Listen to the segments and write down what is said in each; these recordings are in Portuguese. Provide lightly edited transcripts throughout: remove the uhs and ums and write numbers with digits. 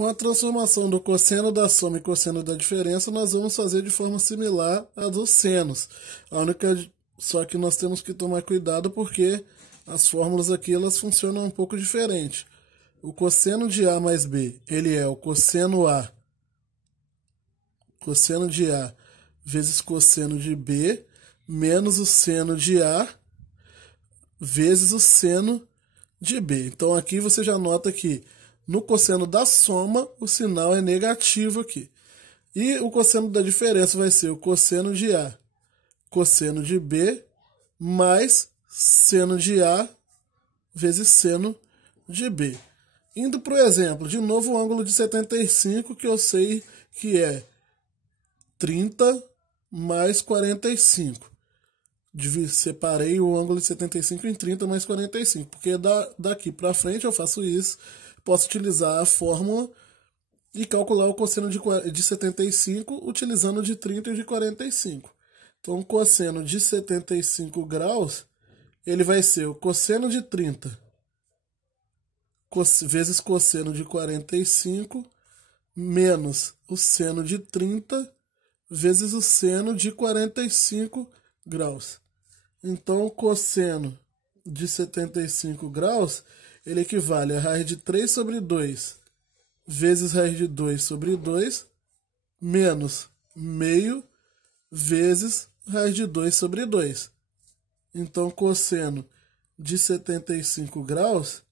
Com a transformação do cosseno da soma e cosseno da diferença, nós vamos fazer de forma similar à dos senos. Só que nós temos que tomar cuidado porque as fórmulas aqui elas funcionam um pouco diferente. O cosseno de A mais B, ele é o cosseno de A vezes cosseno de B, menos o seno de A vezes o seno de B. Então aqui você já nota que no cosseno da soma o sinal é negativo aqui. E o cosseno da diferença vai ser o cosseno de A, cosseno de B, mais seno de A vezes seno de B. Indo para o exemplo, de novo o ângulo de 75, que eu sei que é 30 mais 45. Separei o ângulo de 75 em 30 mais 45, porque daqui para frente eu faço isso, posso utilizar a fórmula e calcular o cosseno de 75 utilizando de 30 e de 45. Então, o cosseno de 75 graus, ele vai ser o cosseno de 30 vezes cosseno de 45 menos o seno de 30 vezes o seno de 45 graus. Então, o cosseno de 75 graus, ele equivale a raiz de 3 sobre 2 vezes raiz de 2 sobre 2 menos meio vezes raiz de 2 sobre 2. Então, cosseno de 75 graus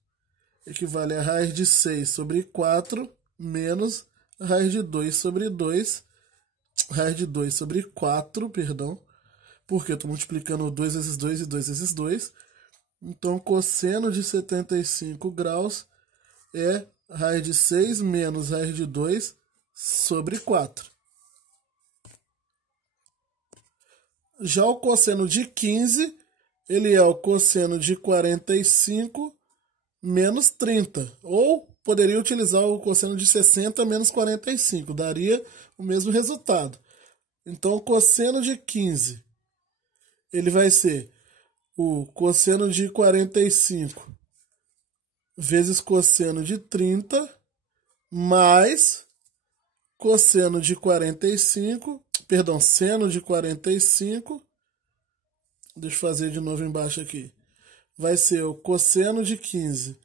equivale a raiz de 6 sobre 4 menos raiz de 2 sobre 2, raiz de 2 sobre 4, perdão, porque eu estou multiplicando 2 vezes 2 e 2 vezes 2. Então, cosseno de 75 graus é raiz de 6 menos raiz de 2 sobre 4. Já o cosseno de 15, ele é o cosseno de 45 menos 30. Ou poderia utilizar o cosseno de 60 menos 45. Daria o mesmo resultado. Então, o cosseno de 15, ele vai ser o cosseno de 45 vezes cosseno de 30 mais cosseno de 45, perdão, seno de 45, deixa eu fazer de novo embaixo aqui, vai ser o cosseno de 15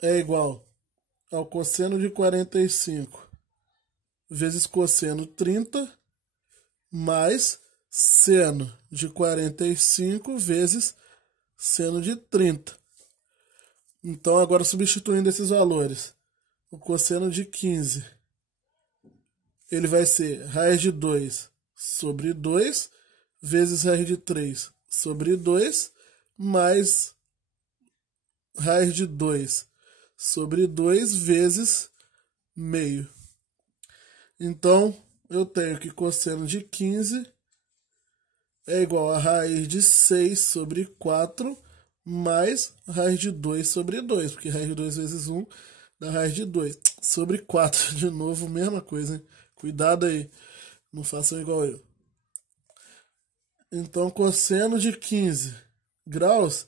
é igual ao cosseno de 45 vezes cosseno 30 mais seno de 45 vezes seno de 30. Então, agora substituindo esses valores, o cosseno de 15, ele vai ser raiz de 2 sobre 2 vezes raiz de 3 sobre 2 mais raiz de 2 sobre 2 vezes meio. Então, eu tenho que cosseno de 15 é igual a raiz de 6 sobre 4 mais raiz de 2 sobre 2, porque raiz de 2 vezes 1 dá raiz de 2 sobre 4. De novo, mesma coisa, hein? Cuidado aí, não façam igual eu. Então, cosseno de 15 graus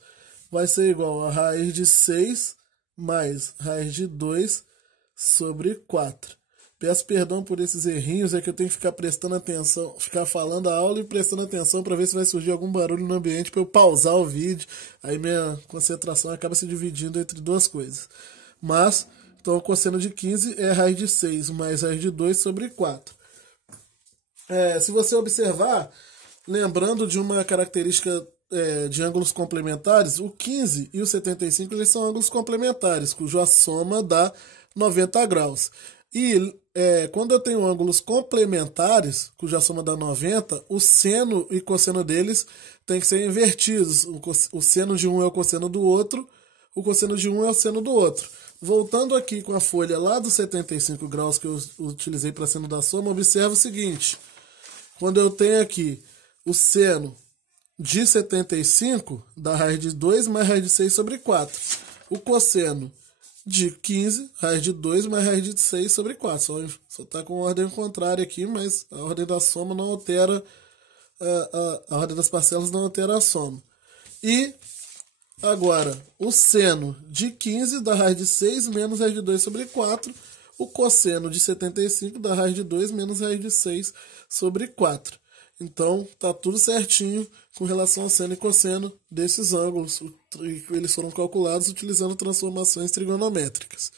vai ser igual a raiz de 6 mais raiz de 2 sobre 4. Peço perdão por esses errinhos, é que eu tenho que ficar prestando atenção, ficar falando a aula e prestando atenção para ver se vai surgir algum barulho no ambiente para eu pausar o vídeo. Aí minha concentração acaba se dividindo entre duas coisas. Mas, então o cosseno de 15 é raiz de 6 mais raiz de 2 sobre 4. Se você observar, lembrando de uma característica de ângulos complementares, o 15 e o 75 eles são ângulos complementares, cuja soma dá 90 graus. E quando eu tenho ângulos complementares, cuja soma dá 90, o seno e cosseno deles tem que ser invertidos. O seno de um é o cosseno do outro, o cosseno de um é o seno do outro. Voltando aqui com a folha lá dos 75 graus que eu utilizei para seno da soma, observa o seguinte. Quando eu tenho aqui o seno de 75, dá raiz de 2 mais raiz de 6 sobre 4. O cosseno de 15, raiz de 2 mais raiz de 6 sobre 4. Só está com ordem contrária aqui, mas a ordem da soma não altera, a ordem das parcelas não altera a soma. E Agora, o seno de 15 dá raiz de 6 menos raiz de 2 sobre 4. O cosseno de 75 dá raiz de 2 menos raiz de 6 sobre 4. Então, tá tudo certinho com relação ao seno e cosseno desses ângulos. Eles foram calculados utilizando transformações trigonométricas.